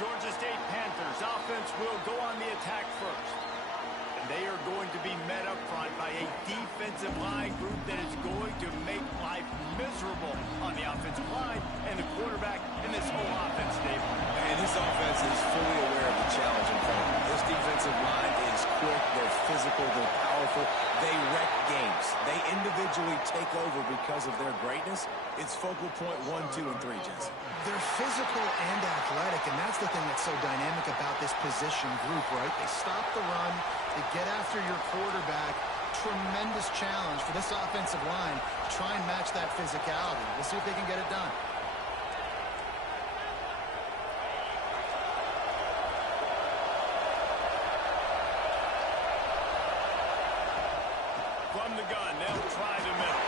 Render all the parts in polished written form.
Georgia State Panthers offense will go on the attack first. And they are going to be met up front by a defensive line group that is going to make life miserable on the offensive line and the quarterback in this whole offense, Dave. And this offense is fully aware of the challenge in front of them. This defensive line is quick, they're physical, they're powerful. They wreck games. They individually take over because of their greatness. It's focal point 1, 2, and 3, Jesse. They're physical and athletic, and that's the thing that's so dynamic about this position group, right? They stop the run, they get after your quarterback. Tremendous challenge for this offensive line to try and match that physicality. We'll see if they can get it done. From the gun, they'll try the middle.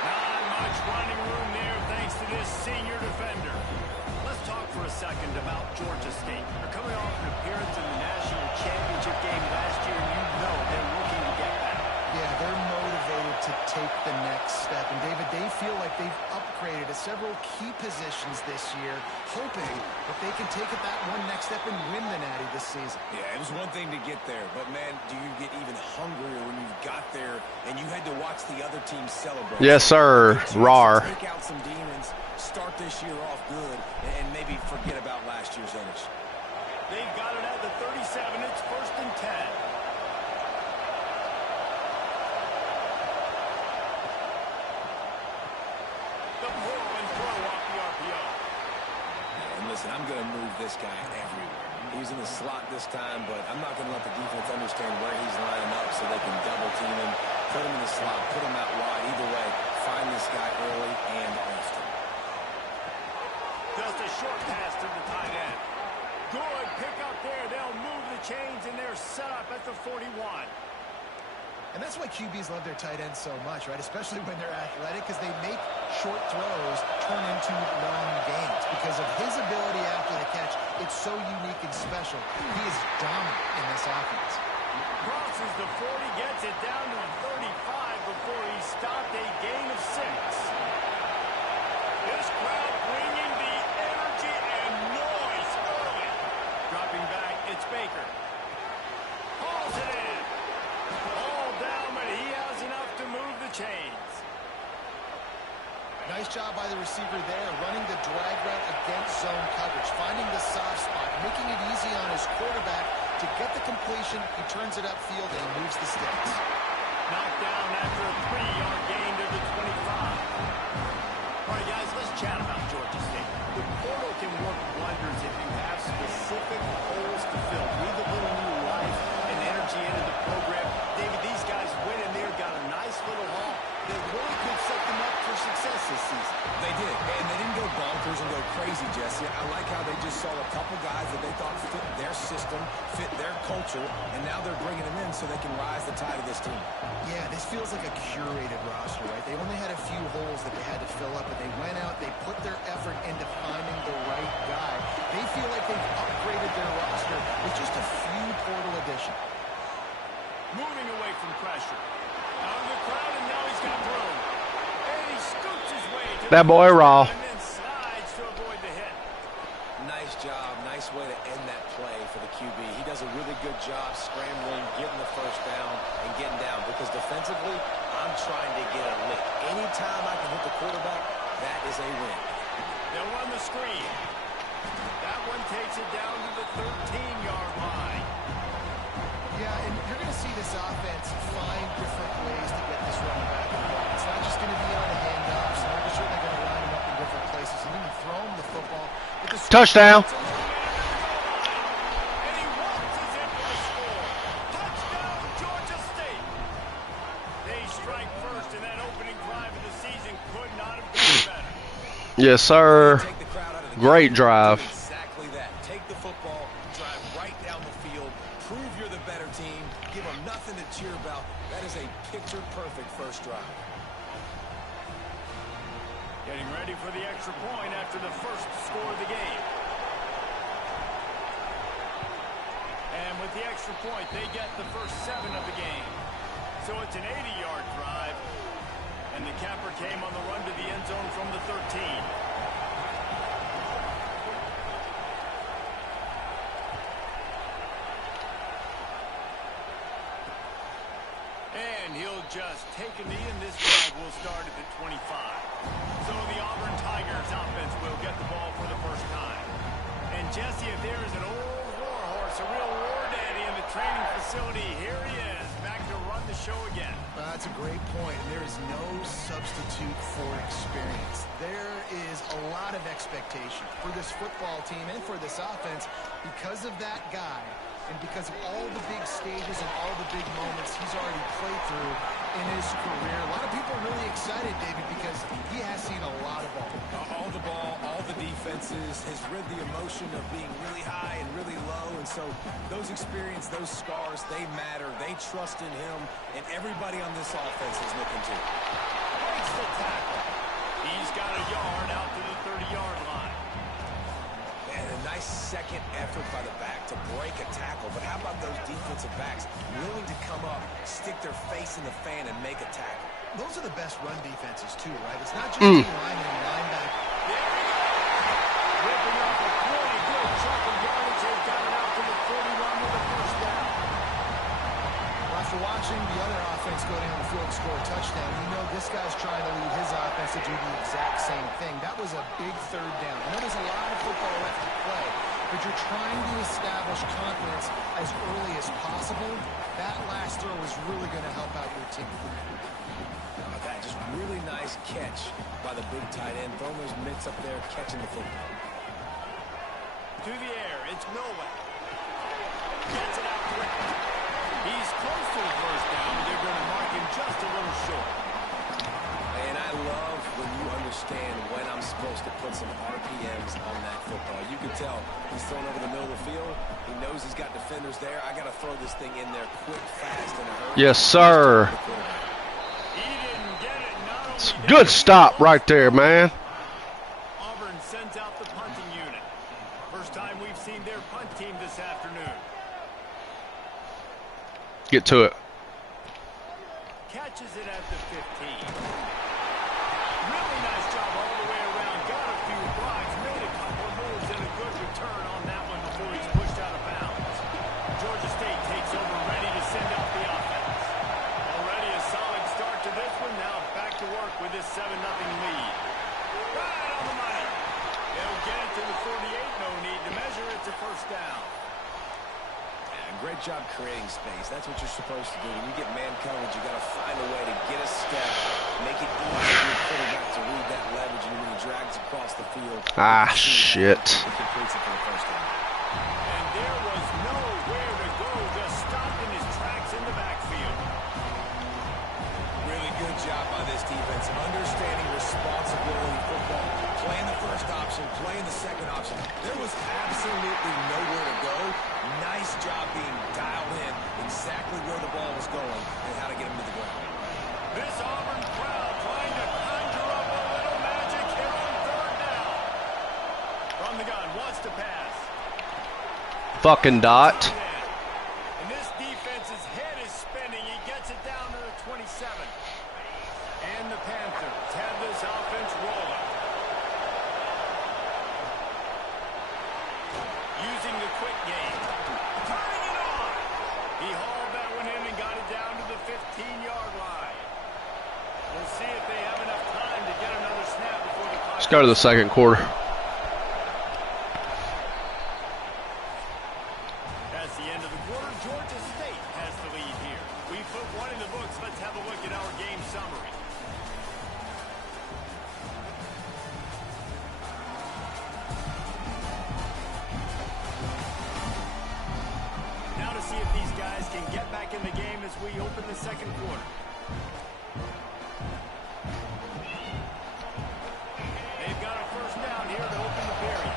Not much running room there thanks to this senior defender. Let's talk for a second about Georgia State. They're coming off an appearance in the national championship game last year, and you know they're looking to get back. Yeah, they're motivated to take the next step. And, David, they feel like they've upgraded at several key positions this year, hoping that they can take it that one next step and win the Natty this season. Yeah, it was one thing to get there, but, man, do you get even hungrier when you got there and you had to watch the other team celebrate? Yes, sir. Rawr. Take out some demons, start this year off good, and maybe forget about last year's finish. They've got it at the 37. It's 1st and 10. Listen, I'm going to move this guy everywhere. He's in the slot this time, but I'm not going to let the defense understand where he's lining up so they can double team him, put him in the slot, put him out wide. Either way, find this guy early and often. Just a short pass to the tight end. Good pick up there. They'll move the chains, and they're set up at the 41. And that's why QBs love their tight ends so much, right? Especially when they're athletic, because they make short throws turn into long gains. Because of his ability after the catch, it's so unique and special. He is dominant in this offense. Crosses the 40, gets it down to the 35 before he stopped a gain of 6. This crowd bringing the energy and noise early. Dropping back, it's Baker. Hauls it in. Down, but he has enough to move the chains. Nice job by the receiver there, running the drag route against zone coverage, finding the soft spot, making it easy on his quarterback to get the completion. He turns it upfield and moves the sticks. Knocked down after a 3-yard gain to the 25. All right, guys, let's chat about Georgia State. The portal can work wonders if you have specific holes to fill. Breathe a little new life and energy into the program. David, these guys went in there, got a nice little haul that really could set them up for success this season. They did, and they didn't go bonkers and go crazy, Jesse. I like how they just saw a couple guys that they thought fit their system, fit their culture, and now they're bringing them in so they can rise the tide of this team. Yeah, this feels like a curated roster, right? They only had a few holes that they had to fill up, but they went out, they put their effort into finding the right guy. They feel like they've upgraded their roster with just a few portal additions. Moving away from pressure. Out of the crowd, and now he's got room. And he scoots his way to that boy Raw. And then slides to avoid the hit. Nice job. Nice way to end that play for the QB. He does a really good job scrambling, getting the first down, and getting down. Because defensively, I'm trying to get a lick. Anytime I can hit the quarterback, that is a win. They'll run the screen. That one takes it down to the 13-yard line. Yeah, and you're going to see this offense find different ways to get this running back involved. It's not just going to be on the handoffs. They're certainly going to line him up in different places and even throw him the football. Touchdown. And he waltzes in for the score. Touchdown, Georgia State. They strike first, and that opening drive of the season could not have gone better. Yes, sir. Great drive. Exactly that. Take the football, drive right down the field, prove you're the better team, give them nothing to cheer about. That is a picture-perfect first drive. Getting ready for the extra point point after the first score of the game. And with the extra point, they get the first 7 of the game. So it's an 80-yard drive. And the capper came on the run to the end zone from the 13. And he'll just take a knee, and this drive will start at the 25. So the Auburn Tigers offense will get the ball for the first time. And Jesse, if there is an old war horse, a real war daddy in the training facility, here he is, back to run the show again. That's a great point. There is no substitute for experience. There is a lot of expectation for this football team and for this offense because of that guy. And because of all the big stages and all the big moments he's already played through in his career. A lot of people are really excited, David, because he has seen a lot of ball. All the ball, all the defenses, has rid the emotion of being really high and really low. And so those experiences, those scars, they matter. They trust in him. And everybody on this offense is looking to. Breaks the tackle. He's got a yard out to the 30-yard line. And a nice second effort by the back to break a tackle. But how about those defensive backs willing to come up, stick their face in the fan, and make a tackle? Those are the best run defenses, too, right? It's not just lineman and linebacker. Ripping up a pretty good chunk of yardage. They've got it out to the 41 with a first down. Well, after watching the other offense go down the field and score a touchdown, you know this guy's trying to lead his offense to do the exact same thing. That was a big third down. I know there's a lot of football left to play, but you're trying to establish confidence as early as possible. That last throw is really going to help out your team. That just really nice catch by the big tight end. Throwing those mitts up there, catching the football. To the air, it's Milway. Gets it out quick. He's close to the first down, but they're going to mark him just a little short. And I love when you understand when I'm supposed to put some RPMs on that football. You can tell he's thrown over the middle of the field. He knows he's got defenders there. I got to throw this thing in there quick, fast, in a hurry. Yes, sir. He didn't get it. Not only Good stop right there, man. Auburn sends out the punting unit. First time we've seen their punt team this afternoon. Get to it. Catches it at the 15. Really nice job all the way around. Got a few blocks, made a couple of moves, and a good return on that one before he's pushed out of bounds. Georgia State takes over, ready to send out the offense. Already a solid start to this one. Now back to work with this 7-0 lead. Right on the money. They'll get it to the 48. No need to measure. It's a first down. Great job creating space. That's what you're supposed to do. When you get man coverage, you got to find a way to get a step, make it easy for your quarterback to read that leverage, and when he drags across the field. Ah, shit. He completes it for the first down. And there was nowhere to go, just stopped in his tracks in the backfield. Really good job by this defense, understanding responsibility football, playing the first option, playing the second option. There was absolutely nowhere to go. Nice job being dialed in exactly where the ball was going and how to get him to the ground. This Auburn crowd trying to conjure up a little magic here on third down. From the gun, wants to pass. Fucking dot. And this defense's head is spinning. He gets it down to the 27. And the Panthers have this offense rolling. Using the quick game. Turning it on. He hauled that one in and got it down to the 15-yard line. We'll see if they have enough time to get another snap before the clock. Let's go to the second quarter. That's the end of the quarter. Georgia State has the lead here. We put one in the books. Let's have a look at our game summary. Now to see if these guys can get back in the game as we open the second quarter. They've got a first down here to open the period.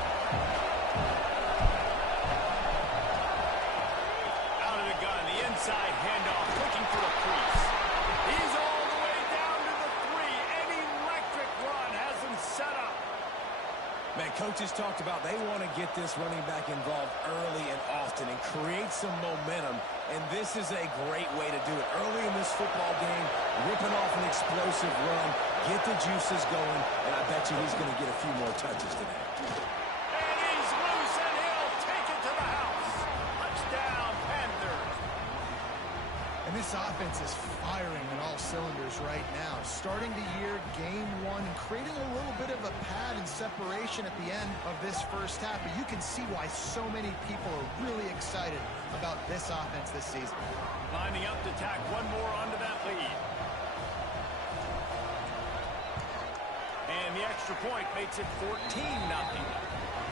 Out of the gun, the inside handoff, looking for a crease. He's all the way down to the 3. An electric run has him set up. Man, coaches talked about they want to get this running back involved early and often and create some momentum, and this is a great way to do it. Early in this football game, ripping off an explosive run, get the juices going, and I bet you he's going to get a few more touches today. And he's loose, and he'll take it to the house. Touchdown, Panthers. And this offense is firing on all cylinders right now. Starting the year, game one, and creating a little bit of a pad and separation at the end of this first half. But you can see why so many people are really excited about this offense this season. Lining up to tack one more onto that lead. And the extra point makes it 14-0.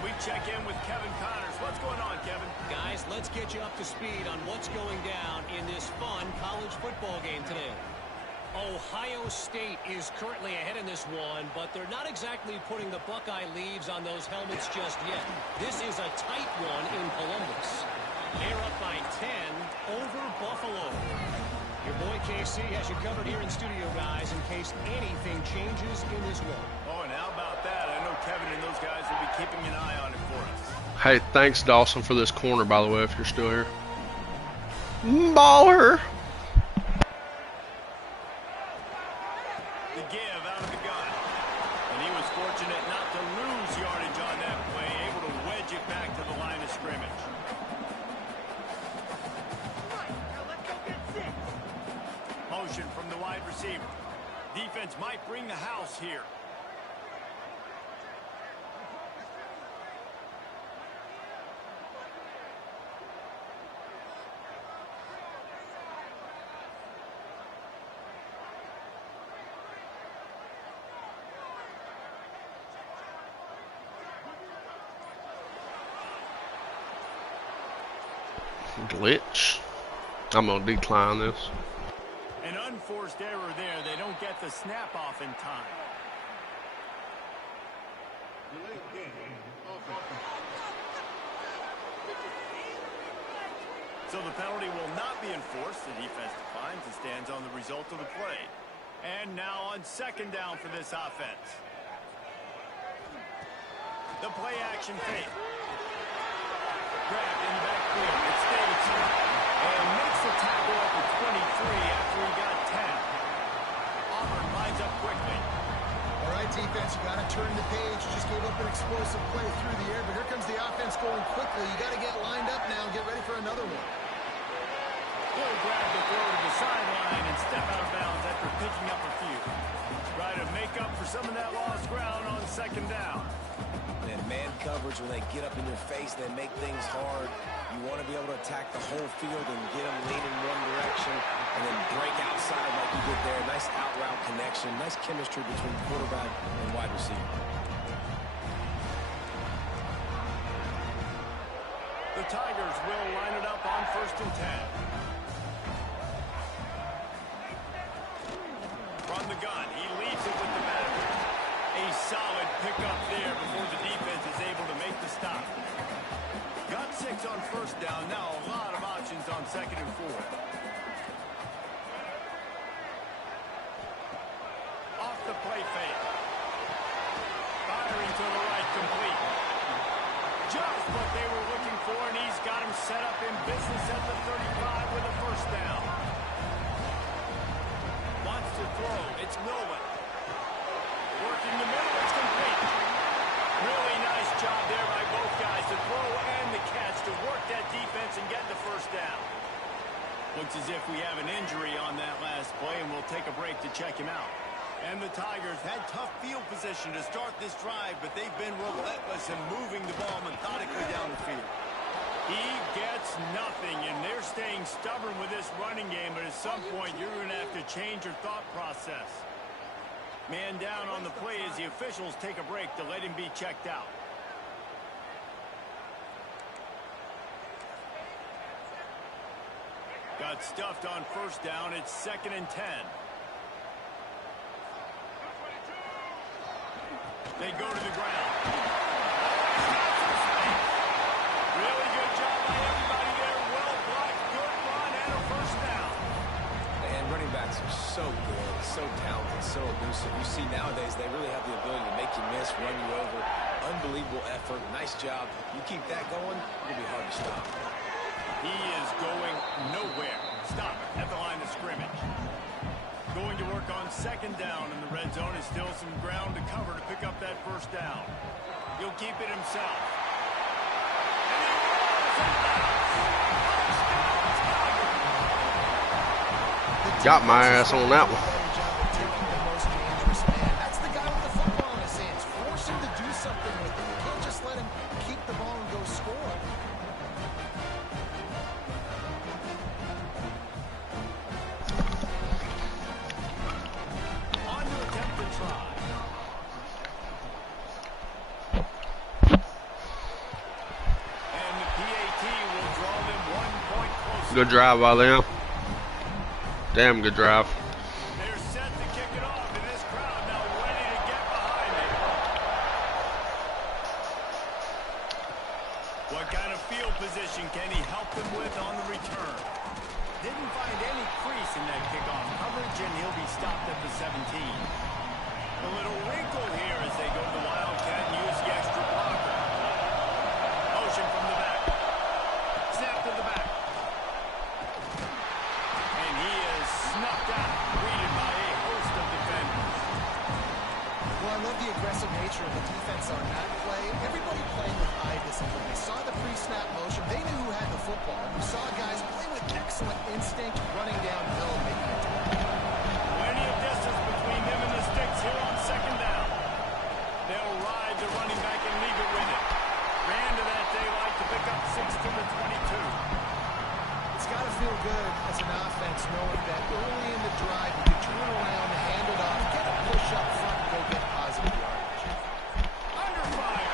We check in with Kevin Connors. What's going on, Kevin? Guys, let's get you up to speed on what's going down in this fun college football game today. Ohio State is currently ahead in this one, but they're not exactly putting the Buckeye leaves on those helmets just yet. This is a tight one in Columbus. They're up by 10 over Buffalo. Your boy KC has you covered here in studio, guys, in case anything changes in this one. Oh, and how about that? I know Kevin and those guys will be keeping an eye on it for us. Hey, thanks, Dawson, for this corner, by the way, if you're still here. Baller! The give out of the gun. And he was fortunate not to lose yardage on that play, able to wedge it back to the line of scrimmage. Motion from the wide receiver. Defense might bring the house here. Glitch. I'm going to decline this. An unforced error there. They don't get the snap off in time. So the penalty will not be enforced. The defense declines and stands on the result of the play. And now on second down for this offense. The play action fake. Grabbed in the backfield. It's Davidson. And makes the tackle up at 23 after he got 10. Auburn lines up quickly. All right, defense, you got to turn the page. You just gave up an explosive play through the air, but here comes the offense going quickly. You got to get lined up now and get ready for another one. He'll grab the throw to the sideline and step out of bounds after picking up a few. Try to make up for some of that lost ground on second down. And man coverage, when they get up in your face, they make things hard. You want to be able to attack the whole field and get them leaning one direction and then break outside like you did there. Nice out route connection, nice chemistry between quarterback and wide receiver. The Tigers will line it up on 1st and 10. From the gun, he leads it with the back. A solid pickup there before the defense is able to make the stop. Got 6 on 1st down. Now a lot of options on 2nd and 4. Off the play fake. Firing to the right, complete. Just what they were looking for, and he's got him set up in business at the 35 with a 1st down. Wants to throw. It's Milwin. Working the middle. It's complete. Really nice job there by both guys to throw and the catch to work that defense and get the 1st down. Looks as if we have an injury on that last play, and we'll take a break to check him out. And the Tigers had tough field position to start this drive, but they've been relentless in moving the ball methodically down the field. He gets nothing, and they're staying stubborn with this running game, but at some point you're going to have to change your thought process. Man down on the play as the officials take a break to let him be checked out. Got stuffed on 1st down. It's 2nd and 10. They go to the ground. Really good job by everybody there. Well blocked, good run, and a 1st down. And running backs are so good, so talented, so elusive. You see nowadays they really have the ability to make you miss, run you over. Unbelievable effort. Nice job. You keep that going, it'll be hard to stop. He is going nowhere. Stop at the line of scrimmage. Going to work on second down in the red zone. Is still some ground to cover to pick up that first down. He'll keep it himself. Got my ass on that one. That's the guy with the football in his hands. Force him to do something with it. You can't just let him keep the ball and go score. On to attempt to try. And the PAT will draw them 1 point closer. Good drive by them. Damn good drive. They're set to kick it off, and this crowd now ready to get behind it. What kind of field position can he help them with on the return? Didn't find any crease in that kickoff coverage, and he'll be stopped at the 17. A little wrinkle here as they go to the Wildcat and use the extra blocker. Motion from the back. Snap to the back. And he is snuffed out, greeted by a host of defenders. Well, I love the aggressive nature of the defense on that play. Everybody playing with eye discipline. They saw the pre-snap motion. They knew who had the football. We saw guys play with excellent instinct, running downhill and making a tackle. Plenty of distance between them and the sticks here on second down. They'll ride the running back and leave it with it. Ran to that daylight to pick up 6 to the 22. It's got to feel good as an offense knowing that early in the drive you can turn around, hand it off, get a push up front, and go get positive yardage. Under fire.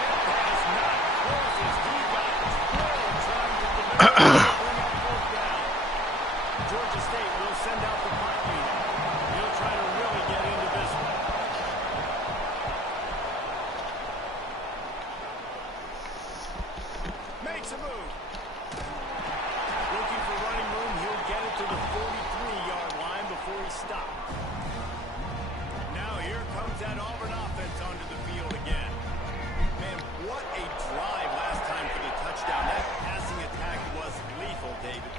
That pass not close as he got twirled trying to deliver and bring up fourth down. Georgia State will send out the punt unit. He'll try to really get into this one. Makes a move. Looking for running room. He'll get it to the 43-yard line before he stops. Now here comes that Auburn offense onto the field again. Man, what a drive last time for the touchdown. That passing attack was lethal, David.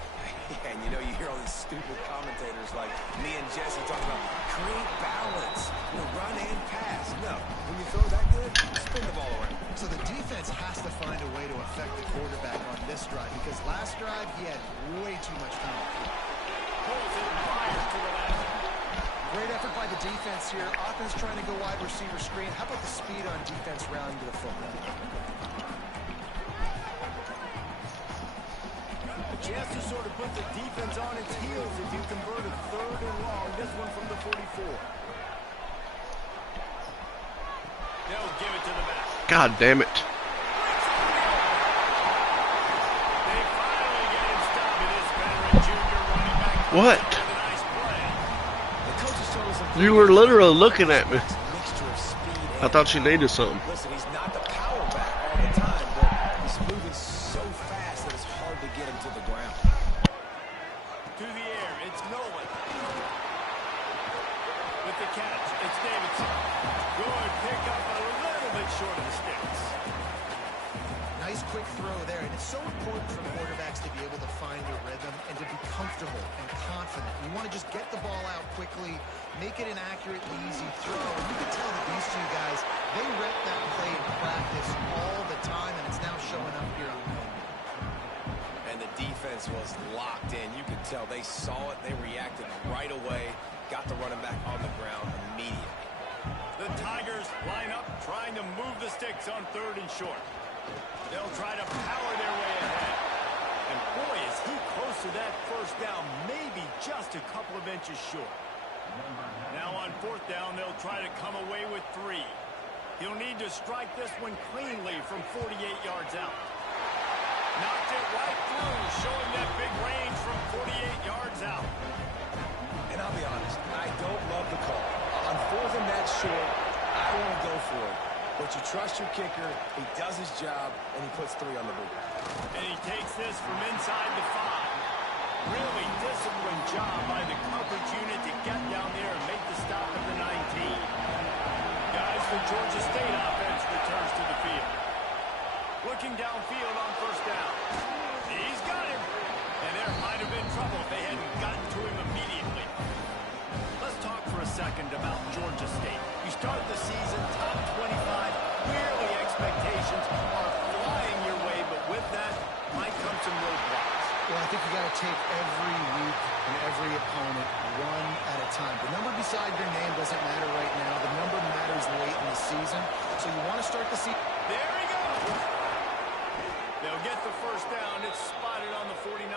And you know, you hear all these stupid commentators like me and Jesse talking about create balance, run and pass. No, when you throw that good, spin the ball around. So the defense has to find a way to affect the quarterback on this drive because last drive he had way too much time. Pulls it and fires to the left. Great effort by the defense here. Offense trying to go wide receiver screen. How about the speed on defense rallying to the football? A chance to sort of put the defense on its heels if you convert a third and long. This one from the 44. They'll give it to the back. God damn it. They finally get him stopped. It is veteran junior running back. What? With a nice play. The coaches told us You were literally looking at me. mixture of speed I thought you needed something. Listen, he's not the power back all the time, but he's moving so fast that it's hard to get him to the ground. To the air, it's Nolan. With the catch, it's Davidson. Good pick up a little bit short of the sticks. Nice quick throw there, and it's so important for quarterbacks to be able to find a rhythm and to be comfortable and confident. You want to just get the ball out quickly, make it an accurate, easy throw. You can tell that these two guys, they rep that play in practice all the time, and it's now showing up here on film. And the defense was locked in. You could tell they saw it, they reacted right away, got the running back on the ground immediately. The Tigers line up, trying to move the sticks on third and short. They'll try to power their way ahead. And boy, is he close to that first down, maybe just a couple of inches short. Now on fourth down, they'll try to come away with 3. He'll need to strike this one cleanly from 48 yards out. Knocked it right through, showing that big range from 48 yards out. And I'll be honest, I don't love the call. On fourth and that short, I want to go for it. But you trust your kicker, he does his job, and he puts 3 on the board. And he takes this from inside the 5. Really disciplined job by the coverage unit to get down there and make the stop at the 19. Guys, the Georgia State offense returns to the field. Looking downfield on first down. He's got him. And there might have been trouble if they hadn't gotten to him immediately. Let's talk for a second about Georgia State. You start the season top 25. Clearly expectations are flying your way, but with that might come some roadblocks. Well, I think you got to take every week and every opponent one at a time. The number beside your name doesn't matter right now. The number matters late in the season. So you want to start the season. There he goes. They'll get the first down. It's spotted on the 49.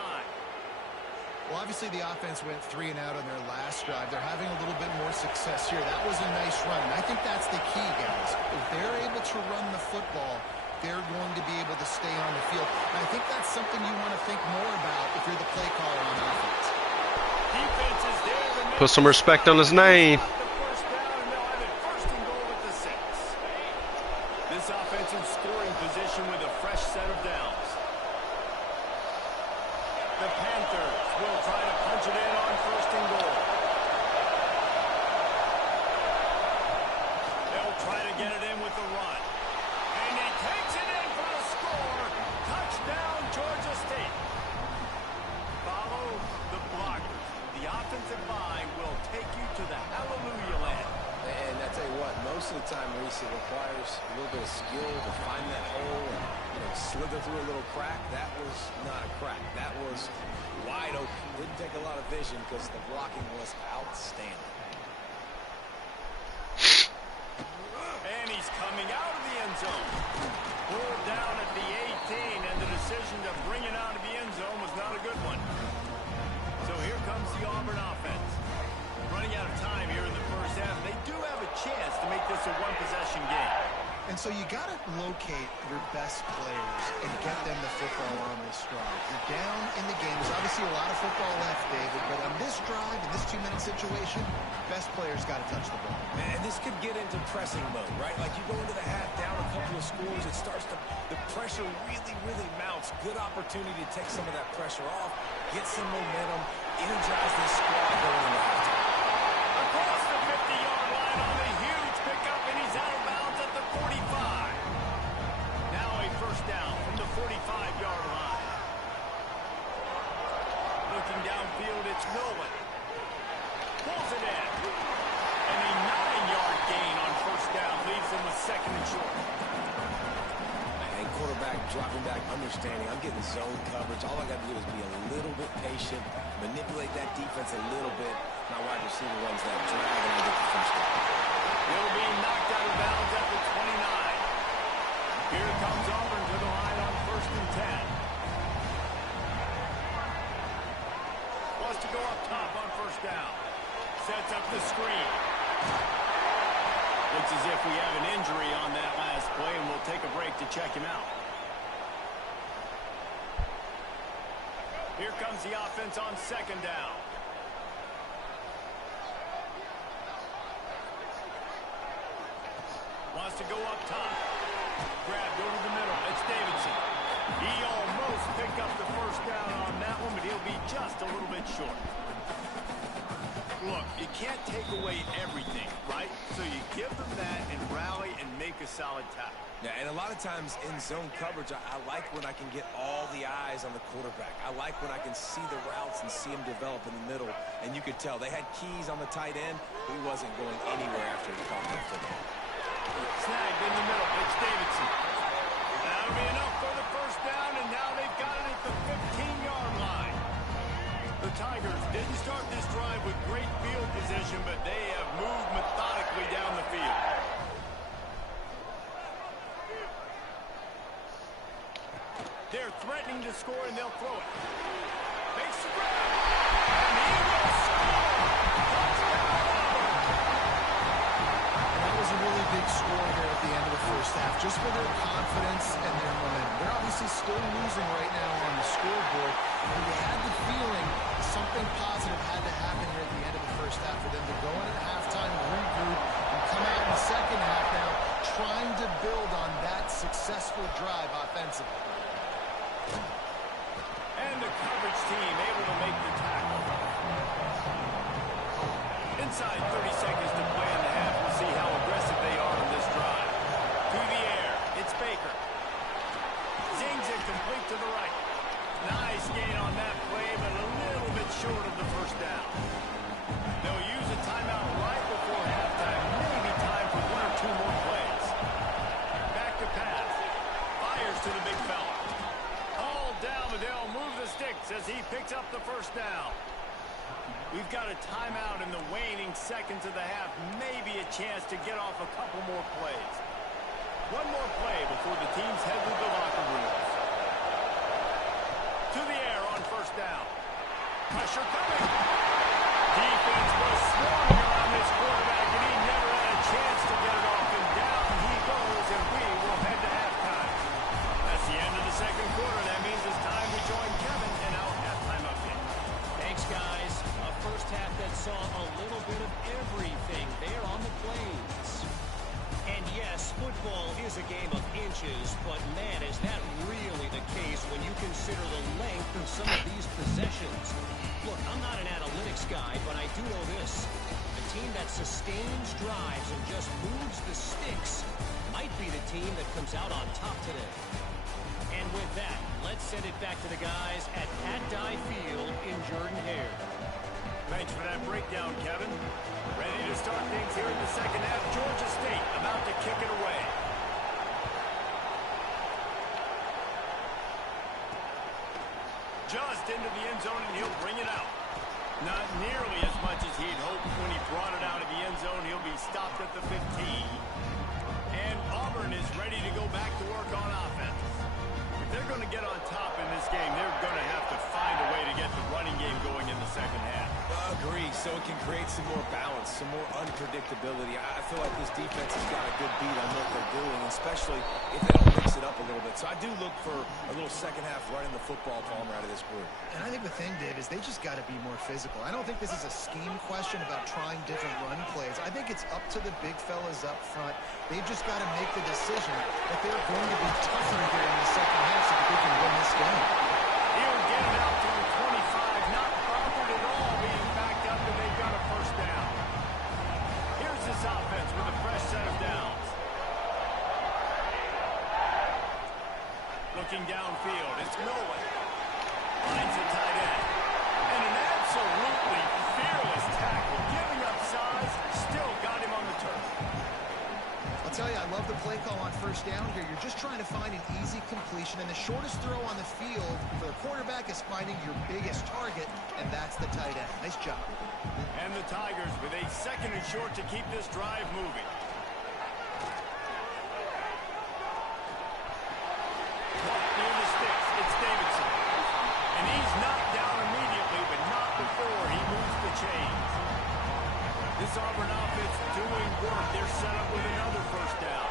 Well, obviously the offense went 3 and out on their last drive. They're having a little bit more success here. That was a nice run. And I think that's the key, guys. If they're able to run the football, they're going to be able to stay on the field. And I think that's something you want to think more about if you're the play caller on offense. Defense is there. Put some respect on his name. First down, and they'll have it first and goal at the 6. This offense in scoring position with a fresh set of downs. The Panthers will try to punch it in on first and goal. They'll try to get it in with the run. And he takes it in for the score. Touchdown, Georgia State. Follow the blockers. The offensive line will take you to the hallelujah land. And I tell you what, most of the time, Reese, it requires a little bit of skill to find that hole and slither through a little crack. That was not a crack. That was wide open. Didn't take a lot of vision because the blocking was outstanding. And he's coming out of the end zone. Pulled down at the 18, and the decision to bring it out of the end zone was not a good one. So here comes the Auburn offense. Running out of time here in the first half. They do have a chance to make this a one-possession game. And so you got to locate your best players and get them the football on this drive. You're down in the game. There's obviously a lot of football left, David, but on this drive, in this 2-minute situation, best players got to touch the ball. And this could get into pressing mode, right? Like you go into the half down a couple of scores, it starts to, the pressure really mounts. Good opportunity to take some of that pressure off, get some momentum, energize this squad going into halftime. Across the 50-yard line on the huge pickup, and he's out of bounds at the 45. Now a first down from the 45-yard line. Looking downfield, it's Nolan. Pulls it in. And a 9-yard gain on first down leaves him with second and short. And quarterback dropping back, understanding I'm getting zone coverage. All I got to do is be a little bit patient, manipulate that defense a little bit. My wide receiver runs that drag, and I get the first down. He'll be knocked out of bounds at the 29. Here comes Auburn to the line on first and 10. Wants to go up top on first down. Sets up the screen. Looks as if we have an injury on that last play, and we'll take a break to check him out. Here comes the offense on second down. Wants to go up top. Grabbed over the middle. It's Davidson. He almost picked up the first down on that one, but he'll be just a little bit short. Look, you can't take away everything, right? So you give them that and rally and make a solid tackle. Yeah, and a lot of times in zone coverage, I like when I can get all the eyes on the quarterback. I like when I can see the routes and see him develop in the middle. And you could tell they had keys on the tight end. He wasn't going anywhere after he caught that football. Snagged in the middle. It's Davidson. That'll be enough for the first down, and now they've got it at the 15-yard line. The Tigers didn't start this drive with great field position, but they have moved methodically down the field. They're threatening to score, and they'll throw it. Makes the grab. And he will score. Touchdown, Auburn. That was a really big score there at the end of the first half, just for their confidence and their momentum. They're obviously still losing right now on the scoreboard, but you had the feeling something positive had to happen here at the end of the first half for them to go in at halftime, regroup, and come out in the second half now trying to build on that successful drive offensively. And the coverage team able to make the tackle. Inside 30 seconds to play in the half. We'll see how aggressive they are on this drive. To the Baker. Zings it complete to the right. Nice gain on that play, but a little bit short of the first down. They'll use a timeout right before halftime. Maybe time for one or two more plays. Back to pass. Fires to the big fella. All down, but they'll move the sticks as he picks up the first down. We've got a timeout in the waning seconds of the half. Maybe a chance to get off a couple more plays. One more play before the teams head to the locker rooms. To the air on first down. Pressure coming. Defense was swarming around this quarterback, and he never had a chance to get it off. And down he goes, and we will head to halftime. That's the end of the second quarter. That means it's time to join Kevin in our halftime update. Thanks, guys. A first half that saw a little bit of everything there on the plains. And yes, football is a game of inches, but man, is that really the case when you consider the length of some of these possessions. Look, I'm not an analytics guy, but I do know this. A team that sustains drives and just moves the sticks might be the team that comes out on top today. And with that, let's send it back to the guys at Pat Dye Field in Jordan-Hare. Thanks for that breakdown, Kevin. Ready to start things here in the second half. Georgia State about to kick it away. Just into the end zone, and he'll bring it out. Not nearly as much as he'd hoped when he brought it out of the end zone. He'll be stopped at the 15. And Auburn is ready to go back to work on offense. If they're going to get on top in this game, they're going to have to find a way to get the running game going in the second half. Agree, so it can create some more balance, some more unpredictability. I feel like this defense has got a good beat on what they're doing, especially if they don't mix it up a little bit. So I do look for a little second half running the football palmer out of this group. And I think the thing, Dave, is they just got to be more physical. I don't think this is a scheme question about trying different run plays. I think it's up to the big fellas up front. They've just got to make the decision that they're going to be tougher here in the second half so that they can win this game. He'll get it out to the 25, not bothered at all being backed up, and they've got a first down. Here's this offense with a fresh set of downs. Looking downfield, it's Nolan. Finds a tight end. And an absolutely fearless tackle. Giving up size, still got him on the turf. I'll tell you, I love the play call on first down here. You're just trying to find an easy completion, and the shortest throw on the field for the quarterback is finding your biggest target, and that's the tight end. Nice job. And the Tigers with a second and short to keep this drive moving. Caught near the sticks. It's Davidson. And he's knocked down immediately, but not before he moves the chains. This Auburn offense doing work. They're set up with another first down.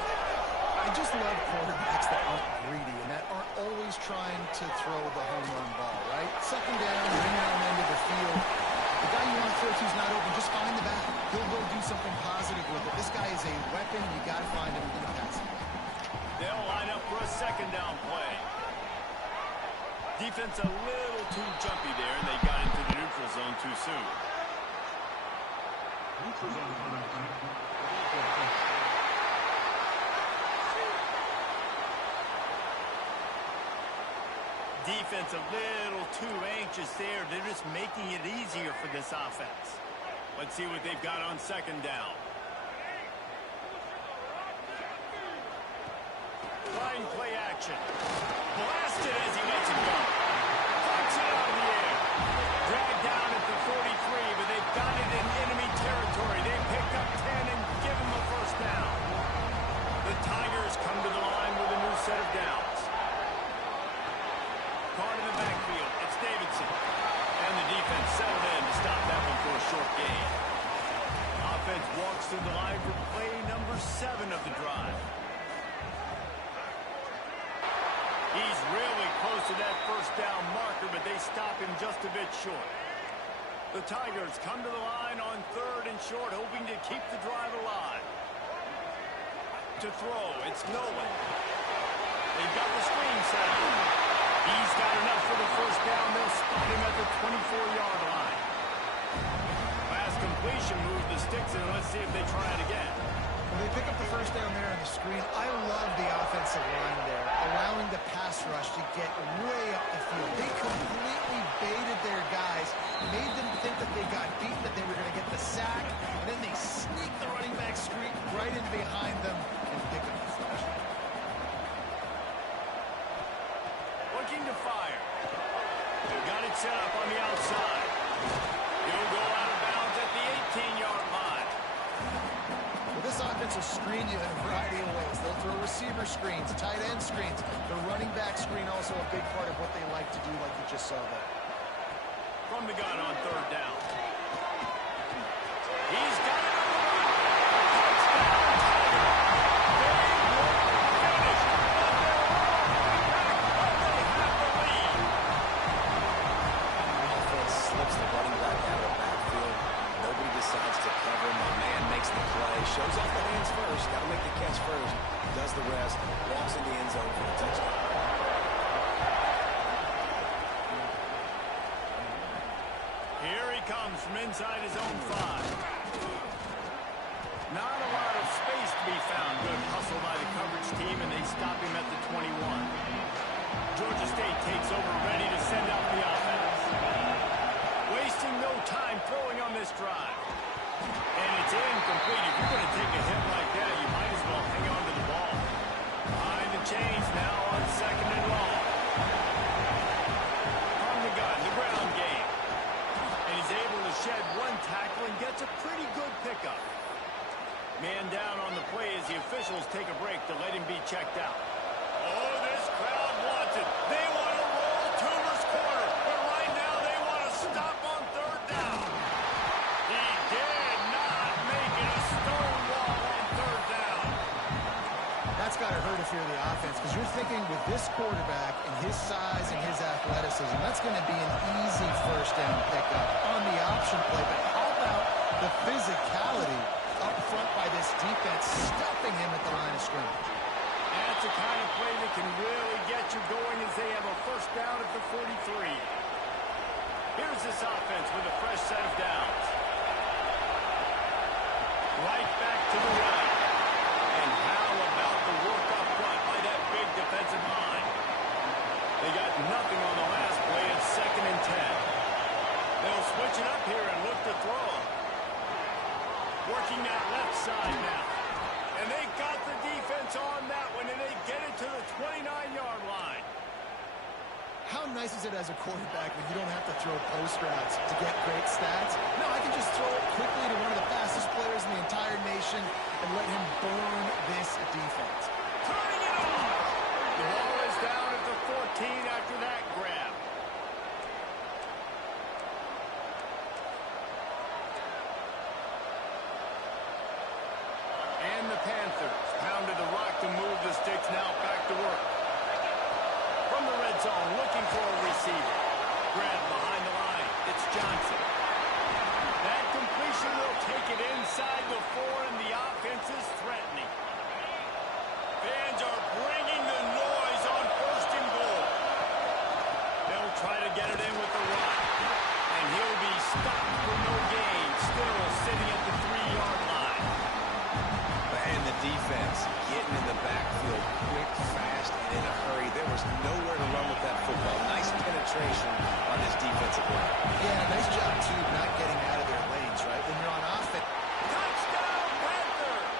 I just love quarterbacks that aren't greedy and that aren't always trying to throw the home run ball, right? Second down, bring it on the end of the field. The guy you want to throw to is not open. Just find the back. He'll go do something positive with it. This guy is a weapon. You got to find him in the pass. They'll line up for a second down play. Defense a little too jumpy there, and they got into the neutral zone too soon. Defense a little too anxious there. They're just making it easier for this offense. Let's see what they've got on second down. Line play action. Blasted as he lets it go. Punch it out of the air. Dragged down at the 43, but they've got it in enemy territory. They picked up 10 and give him a first down. The Tigers come to the line with a new set of downs. Caught in the backfield. It's Davidson. And the defense settled in to stop that one for a short gain. Offense walks to the line for play number 7 of the drive. He's really close to that first down marker, but they stop him just a bit short. The Tigers come to the line on third and short, hoping to keep the drive alive. To throw, it's Nolan. They've got the screen set up. He's got enough for the first down. They'll spot him at the 24-yard line. Pass completion moves the sticks, and let's see if they try it again. When they pick up the first down there on the screen, I love the offensive line looking to fire. Got it set up on the outside. He'll go out of bounds at the 18-yard line. Well, this offense will screen you in a variety of ways. They'll throw receiver screens, tight end screens. The running back screen also a big part of what they like to do, like you just saw there. From the gun on third down. He's got it on the run. Touchdown, Tiger. They will finish, but they're all back, but they have the lead. The offense slips the running back out of the backfield. Nobody decides to cover. My man makes the play. Shows off the hands first. Got to make the catch first. Does the rest. Walks in the end zone for the touchdown. Here he comes from inside his own 5. Not a lot of space to be found. Good hustle by the coverage team, and they stop him at the 21. Georgia State takes over, ready to send out the offense. Wasting no time throwing on this drive. And it's incomplete. If you're going to take a hit like that, you might as well hang on to the ball. Behind the chains now on second and long. From the gun, the ground game. And he's able to shed one tackle and gets a pretty good pickup. Man down on the play as the officials take a break to let him be checked out. Oh, this crowd wants it. They want to roll Toomer's corner, but right now they want to stop on third down. He did not make it a stone wall on third down. That's got to hurt if you're the offense, because you're thinking with this quarterback and his size and his athleticism, that's going to be an easy first down pickup on the option play. But how about the physicality up front by this defense, stuffing him at the line of scrimmage? That's the kind of play that can really get you going as they have a first down at the 43. Here's this offense with a fresh set of downs. Right back to the right. And how about the work up front by that big defensive line? They got nothing on the last play. It's 2nd and 10. They'll switch it up here and look to throw. Working that left side now. And they got the defense on that one, and they get it to the 29-yard line. How nice is it as a quarterback when you don't have to throw post routes to get great stats? No, I can just throw it quickly to one of the fastest players in the entire nation and let him burn this defense. Turning it on! The ball is down at the 14 after that grab. And the Panthers pounded the rock to move the sticks, now back to work. From the red zone, looking for a receiver. Grab behind the line. It's Johnson. That completion will take it inside the 4, and the offense is threatening. Fans are bringing the noise on 1st and goal. They'll try to get it in with the run. And he'll be stopped for no gain, still sitting at the 3-yard line. And the defense getting in the backfield quick, fast, and in a hurry. There was nowhere to run with that football. Nice penetration on this defensive line. Yeah, nice job, too, not getting out of their lanes, right? When you're on offense. Touchdown, Panthers!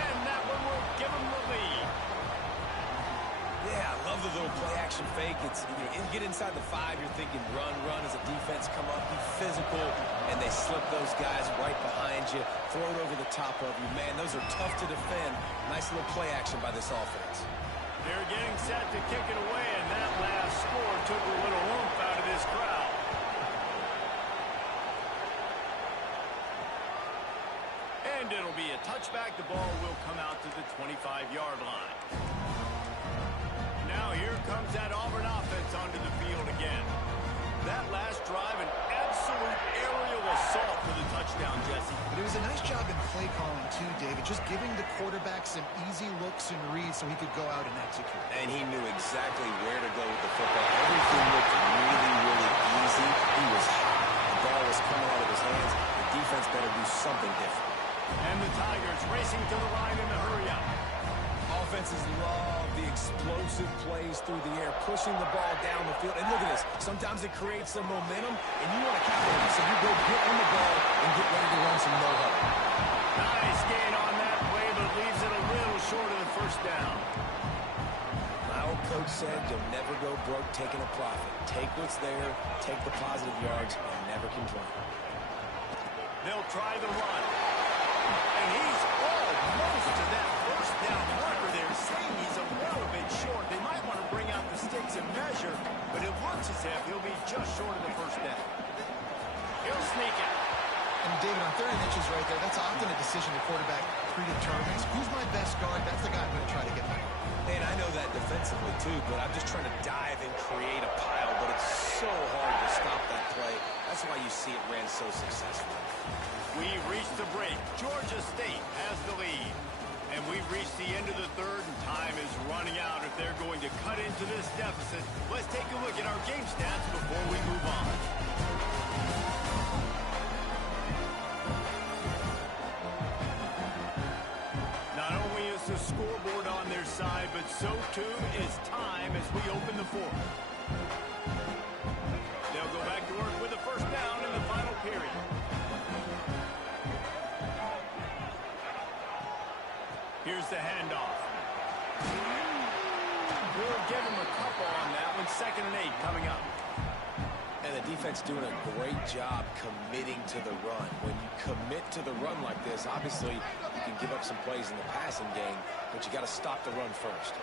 And that one will give them the lead. Yeah, I love the little play-action fake. It's, you get inside the 5, you're thinking run as a defense come up, be physical, and they slip those guys right behind you, throw it over the top of you. Man, those are tough to defend. Nice little play action by this offense. They're getting set to kick it away, and that last score took a little oomph out of this crowd. And it'll be a touchback. The ball will come out to the 25-yard line. Now here comes that Auburn offense onto the field again. That last drive, an absolute aerial assault for the touchdown, Jesse. But it was a nice job in play calling, too, David, just giving the quarterback some easy looks and reads so he could go out and execute. And he knew exactly where to go with the football. Everything looked really easy. He was hot. The ball was coming out of his hands. The defense better do something different. And the Tigers racing to the line in the hurry-up. Offenses love the explosive plays through the air, pushing the ball down the field. And look at this. Sometimes it creates some momentum, and you want to capitalize. So you go get on the ball and get ready to run some no-huddle. Nice gain on that play, but leaves it a little short of the first down. My old coach coach said, you'll never go broke taking a profit. Take what's there, take the positive yards, and never complain. They'll try the run. And he's almost to that first down marker there, saying he's a little bit short. They might want to bring out the sticks and measure, but it looks as if he'll be just short of the first down. He'll sneak it. And David, on 30 inches right there, that's often a decision the quarterback predetermines. Who's my best guard? That's the guy I'm going to try to get by. And I know that defensively too, but I'm just trying to dive and create a pile, but it's so hard to stop that play. That's why you see it ran so successfully. We've reached the break. Georgia State has the lead. And we've reached the end of the third, and time is running out if they're going to cut into this deficit. Let's take a look at our game stats before we move on. Not only is the scoreboard on their side, but so too is time as we open the fourth. They'll go back to work with a first down in the final period. Here's the handoff. We'll give him a couple on that one. 2nd and 8 coming up. And the defense doing a great job committing to the run. When you commit to the run like this, obviously you can give up some plays in the passing game, but you got to stop the run first.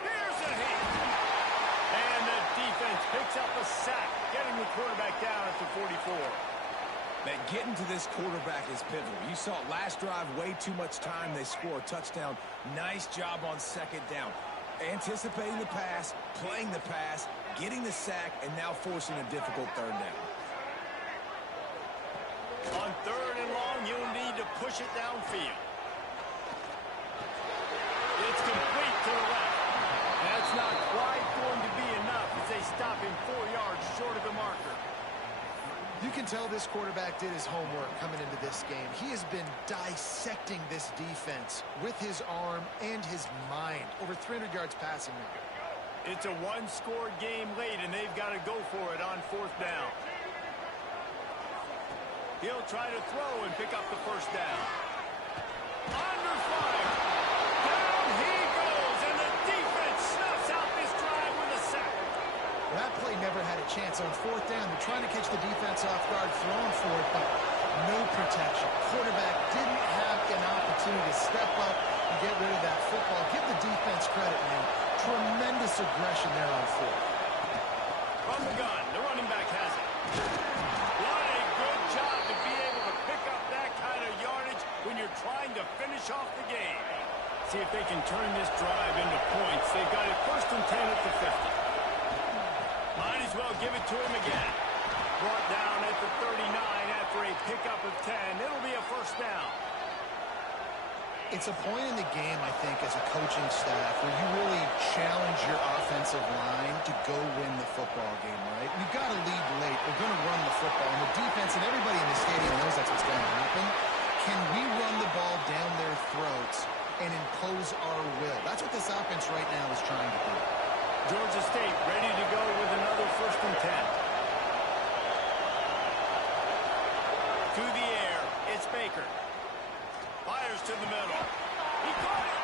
Here's a hit. And the defense picks up a sack, getting the quarterback down at the 44. Man, getting to this quarterback is pivotal. You saw it last drive, way too much time. They score a touchdown. Nice job on 2nd down. Anticipating the pass, playing the pass, getting the sack, and now forcing a difficult 3rd down. On 3rd and long, you'll need to push it downfield. It's complete to the left. That's not quite going to be enough as they stop him 4 yards short of the marker. You can tell this quarterback did his homework coming into this game. He has been dissecting this defense with his arm and his mind. Over 300 yards passing now. It's a one-score game late, and they've got to go for it on 4th down. He'll try to throw and pick up the first down. Under fire. Down he goes, and the defense snuffs out this drive with a sack. That play never had a chance. On 4th down, they're trying to catch the defense off guard, throwing for it, but no protection. Quarterback didn't have an opportunity to step up and get rid of that football. Give the defense credit, man. Tremendous aggression there on 4th. From the gun, the running back has it. What a good job to be able to pick up that kind of yardage when you're trying to finish off the game. See if they can turn this drive into points. They've got it 1st and 10 at the 50. Might as well give it to him again. Brought down at the 39 after a pickup of 10. It'll be a first down. It's a point in the game, I think, as a coaching staff where you really challenge your offensive line to go win the football game, right? We've got to lead late. We're going to run the football. And the defense and everybody in the stadium knows that's what's going to happen. Can we run the ball down their throats and impose our will? That's what this offense right now is trying to do. Georgia State ready to go with another 1st and 10. To the air, it's Baker. Fires to the middle. He caught it.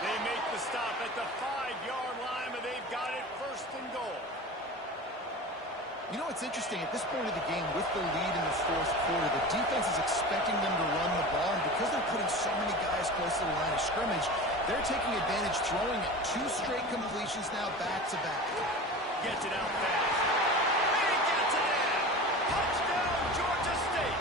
They make the stop at the 5-yard line, but they've got it 1st and goal. You know, it's interesting. At this point of the game, with the lead in the 4th quarter, the defense is expecting them to run the ball, and because they're putting so many guys close to the line of scrimmage, they're taking advantage, throwing it. 2 straight completions now back-to-back. Gets it out fast. And he gets it in. Touchdown, Georgia State.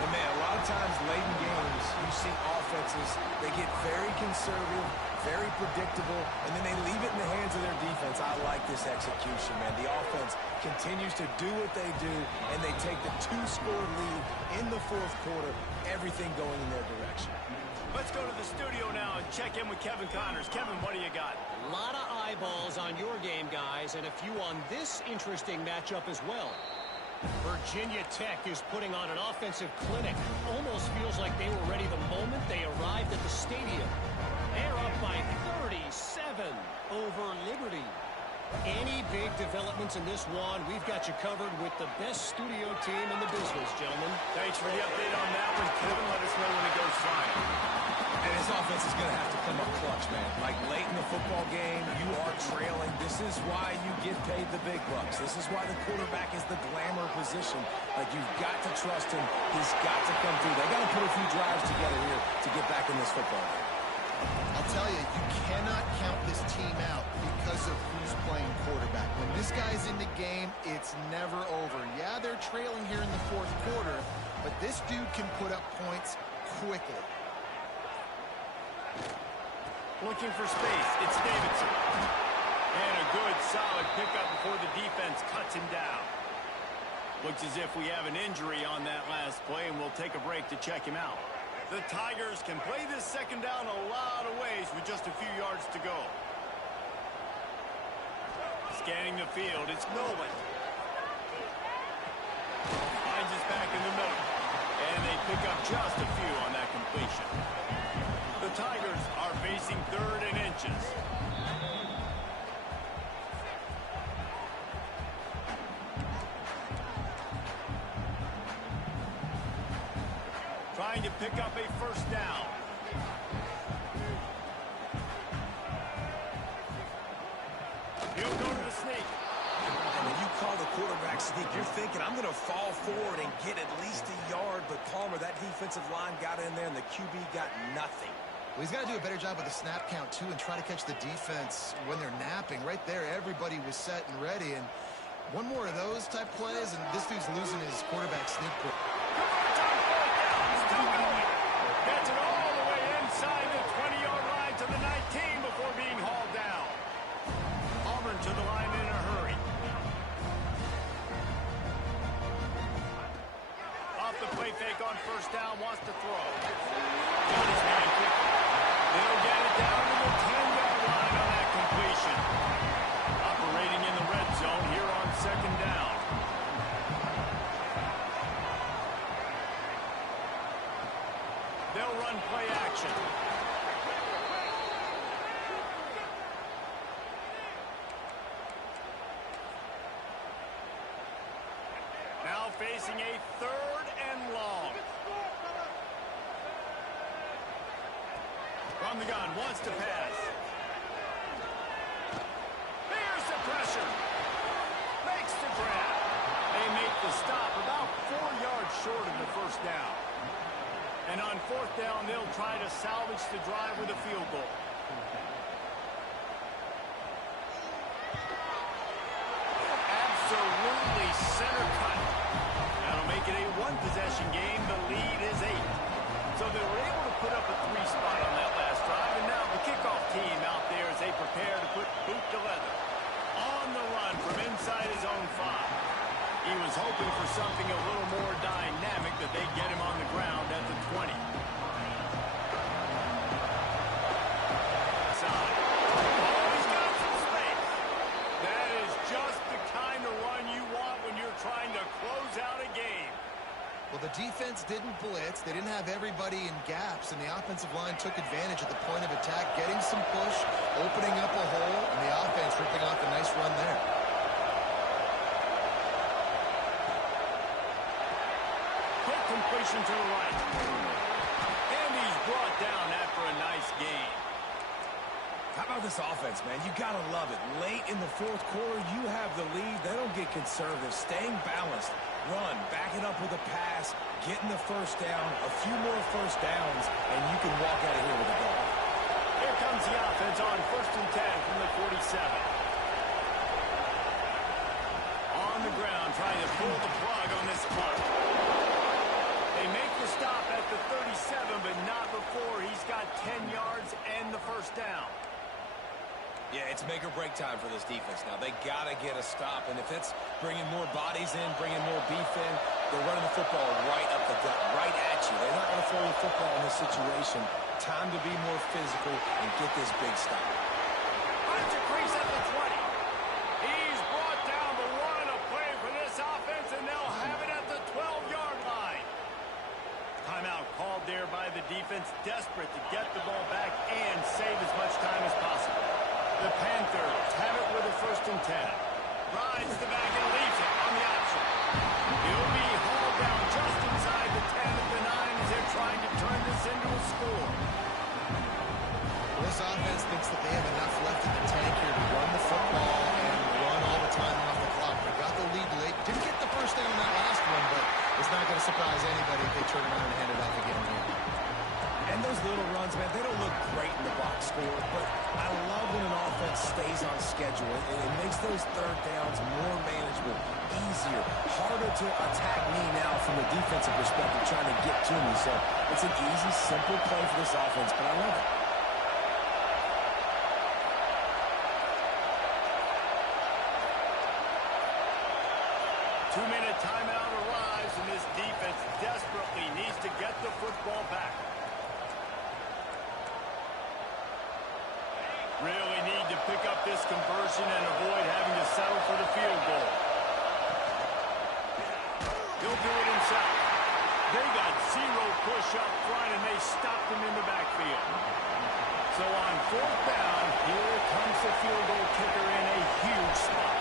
And man, a lot of times late in games, you see offenses, they get very conservative, very predictable, and then they leave it in the hands of their defense. I like this execution, man. The offense continues to do what they do, and they take the 2-score lead in the 4th quarter, everything going in their direction. Let's go to the studio now and check in with Kevin Connors. Kevin, what do you got? A lot of eyeballs on your game, guys, and a few on this interesting matchup as well. Virginia Tech is putting on an offensive clinic. Almost feels like they were ready the moment they arrived at the stadium. They're up by 37 over Liberty. Any big developments in this one, we've got you covered with the best studio team in the business, gentlemen. Thanks for the update on that one, Kevin. Let us know when it goes fine. And his offense is going to have to come up clutch, man. Like late football game, you are trailing. This is why you get paid the big bucks. This is why the quarterback is the glamour position. Like, you've got to trust him. He's got to come through. They got to put a few drives together here to get back in this football game. I'll tell you, you cannot count this team out because of who's playing quarterback. When this guy's in the game, it's never over. Yeah, they're trailing here in the fourth quarter, but this dude can put up points quickly. Looking for space. It's Davidson. And a good, solid pickup before the defense cuts him down. Looks as if we have an injury on that last play, and we'll take a break to check him out. The Tigers can play this second down a lot of ways with just a few yards to go. Scanning the field, it's Nolan. Finds his back in the middle. And they pick up just a few on that completion. The Tigers are facing 3rd and inches. Trying to pick up a first down. He'll go to the sneak. And when you call the quarterback sneak, you're thinking, I'm going to fall forward and get at least a yard. But Palmer, that defensive line got in there, and the QB got nothing. Well, he's got to do a better job with the snap count, too, and try to catch the defense when they're napping. Right there, everybody was set and ready. And one more of those type plays, and this dude's losing his quarterback sneak. Still going. Gets it all the way inside the 20-yard line to the 19 before being hauled down. Auburn to the line in a hurry. Off the play fake on first down, wants to throw. Got his man quickly. They'll get it down to the 10-yard line on that completion. Operating in the red zone here on second down. They'll run play action. Now facing a 3rd and long. From the gun, wants to pass. Here's the pressure. Makes the grab. They make the stop about 4 yards short of the first down. And on 4th down, they'll try to salvage the drive with a field goal. Absolutely center cut. That'll make it a 1-possession game. The lead is 8. So they were able to put up a 3 spot on that last drive. And now the kickoff team out there as they prepare to put boot to leather. On the run from inside his own 5. He was hoping for something a little more dynamic, that they'd get him on the ground at the 20. Side. Oh, he's got some space. That is just the kind of run you want when you're trying to close out a game. Well, the defense didn't blitz. They didn't have everybody in gaps, and the offensive line took advantage at the point of attack, getting some push, opening up a hole, and the offense ripping off a nice run there. Completion to the right. And he's brought down after a nice gain. How about this offense, man? You got to love it. Late in the fourth quarter, you have the lead. They don't get conservative. Staying balanced. Run. Back it up with a pass. Getting the first down. A few more first downs, and you can walk out of here with a goal. Here comes the offense on 1st and 10 from the 47. On the ground, trying to pull the plug on this play. They make the stop at the 37, but not before he's got 10 yards and the first down. Yeah, it's make or break time for this defense now. They got to get a stop, and if it's bringing more bodies in, bringing more beef in, they're running the football right up the gut, right at you. They're not going to throw the football in this situation. Time to be more physical and get this big stop. Finds a crease at the 20. He's brought down the run of play for this offense, and they'll have it at the 12-yard line. Timeout called there by the defense, desperate to get the ball back and save as much time as possible. The Panthers have it with a 1st and 10. Rides the back and leaves it on the option. He'll be hauled down just inside the 10 of the 9 as they're trying to turn this into a score. This offense offense thinks that they have enough left in the tank here to run the football and run all the time off the clock. They got the lead late. Didn't get the first down on that last one, but it's not going to surprise anybody if they turn around and hand it off again here. And those little runs, man, they don't look great in the box score, but I love when an offense stays on schedule. It makes those third downs more manageable, easier, harder to attack me now from a defensive perspective trying to get to me. So it's an easy, simple play for this offense, but I love it. Two-minute timeout arrives, and this defense desperately needs to get the football back. Really need to pick up this conversion and avoid having to settle for the field goal. He'll do it himself. They got zero push up front, and they stopped him in the backfield. So on fourth down, here comes the field goal kicker in a huge spot.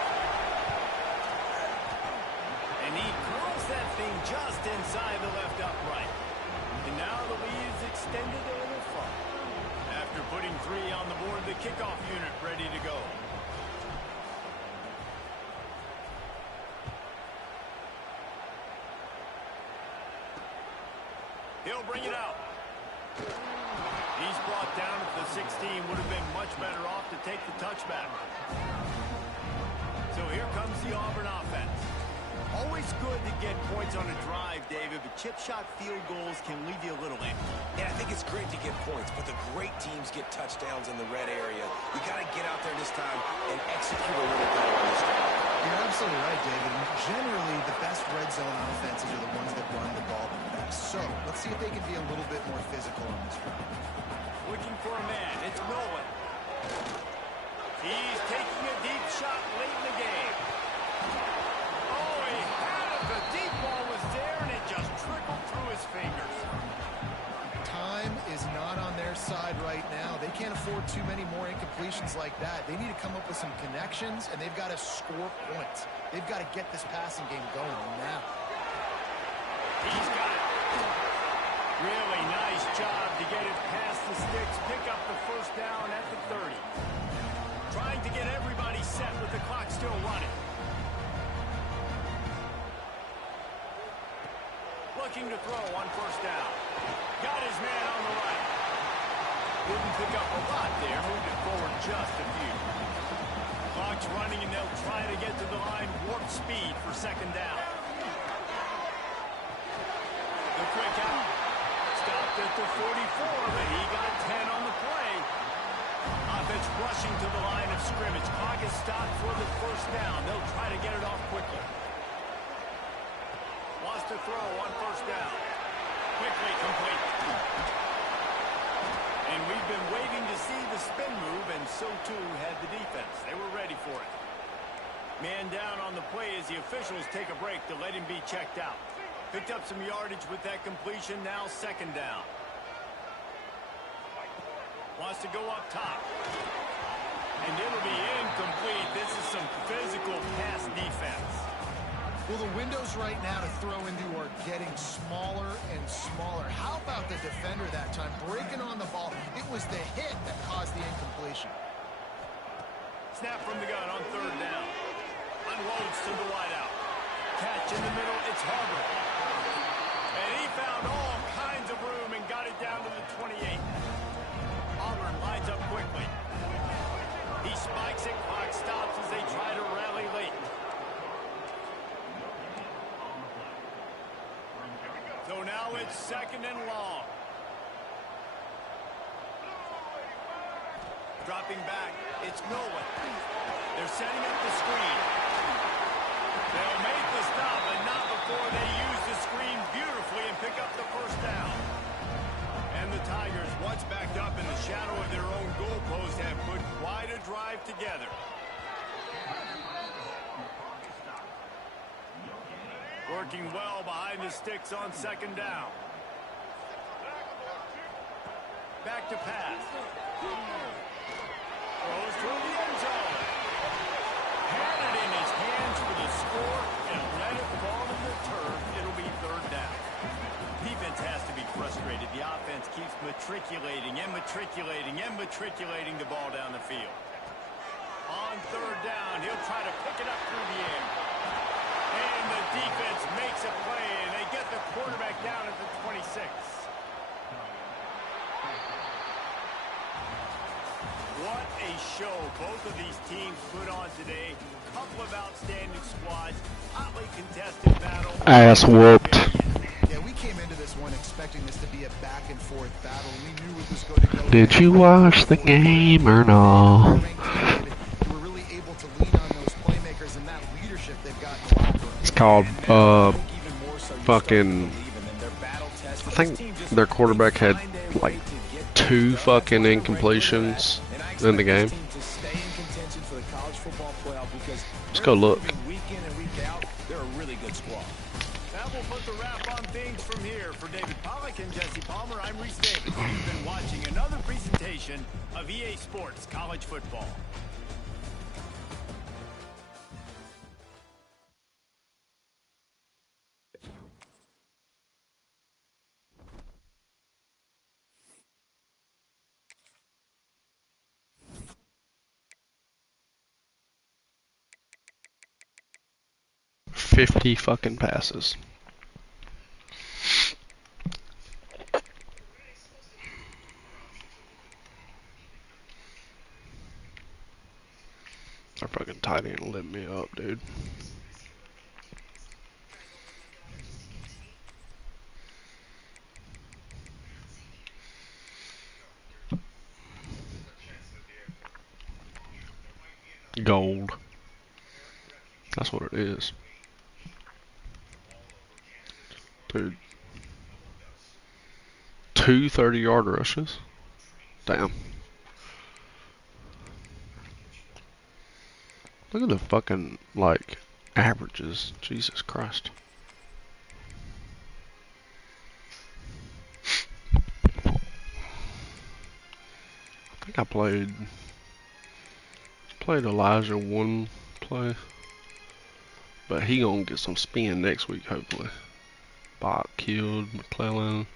And he curls that thing just inside the left upright. And now the lead is extended a little farther. After putting 3 on the board, the kickoff unit ready to go. He'll bring it out. He's brought down at the 16. Would have been much better off to take the touchback. So here comes the Auburn offense. Always good to get points on a drive, David, but chip shot field goals can leave you a little empty. Yeah, I think it's great to get points, but the great teams get touchdowns in the red area. You got to get out there this time and execute a little better on this drive. You're absolutely right, David. Generally, the best red zone offenses are the ones that run the ball the best. So let's see if they can be a little bit more physical on this drive. Looking for a man. It's Nolan. He's taking a deep shot late in the game. Oh, he had it. The deep ball was there, and it just trickled through his fingers. Time is not on their side right now. They can't afford too many more incompletions like that. They need to come up with some connections, and they've got to score points. They've got to get this passing game going now. He's got it. Really nice job to get it past the sticks. Pick up the first down at the 30. Trying to get everybody set with the clock still running. Looking to throw on first down. Got his man on the right. Didn't pick up a lot there. Moved it forward just a few. Clock's running, and they'll try to get to the line. Warp speed for second down. The quick out. Stopped at the 44, but he got 10 on the play. Offense rushing to the line of scrimmage. Clock is stopped for the first down. They'll try to get it off quickly. Wants to throw on first down. Quickly complete. And we've been waiting to see the spin move, and so too had the defense. They were ready for it. Man down on the play as the officials take a break to let him be checked out. Picked up some yardage with that completion. Now second down. Wants to go up top. And it'll be incomplete. This is some physical pass defense. Well, the windows right now to throw into are getting smaller and smaller. How about the defender that time breaking on the ball? It was the hit that caused the incompletion. Snap from the gun on third down. Unloads to the wideout. Catch in the middle. It's Harvard. And he found all kinds of room and got it down to the 28. Auburn lines up quickly. He spikes it. Clock stops as they try to rally late. So now it's second and long. Dropping back. It's Nolan. They're setting up the screen. They'll make the stop, but not before they use the screen beautifully and pick up the first down. And the Tigers, once backed up in the shadow of their own goalpost, have put quite a drive together. Working well behind the sticks on second down. Back to pass. Throws toward the end zone. Had it in his hands for the score and let it fall to the turf. It'll be third down. Defense has to be frustrated. The offense keeps matriculating and matriculating and matriculating the ball down the field. On third down, he'll try to pick it up through the air. And the defense makes a play, and they get the quarterback down at the 26. What a show both of these teams put on today. Couple of outstanding squads, hotly contested battle. Ass whooped. Yeah, we came into this one expecting this to be a back and forth battle. We knew it was going to go. Did you watch the game or no? You were really able to lean on those playmakers and that leadership they've got in the locker room. It's called fucking. I think their quarterback had like 2 fucking incompletions in the game. Let's go look. That will put the wrap on things from here. For David Pollack and Jesse Palmer, I'm Reese Davis. You've been watching another presentation of EA Sports College Football. $50 fucking passes. Our fucking tight end lit me up, dude. Gold. That's what it is. Dude. 2 30-yard rushes? Damn. Look at the fucking, like, averages. Jesus Christ. I think I played Elijah one play. But he gonna get some spin next week, hopefully. Bot killed, McClellan.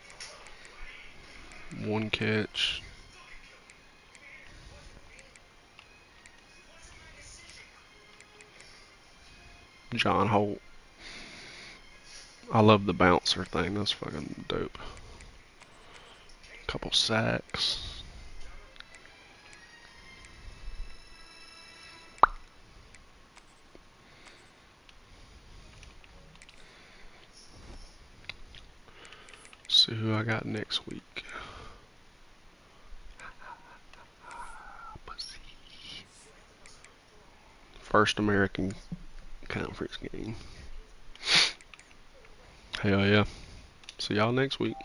1 catch. John Holt. I love the bouncer thing. That's fucking dope. Couple sacks. See who I got next week. First American Conference game. Hell yeah. See y'all next week.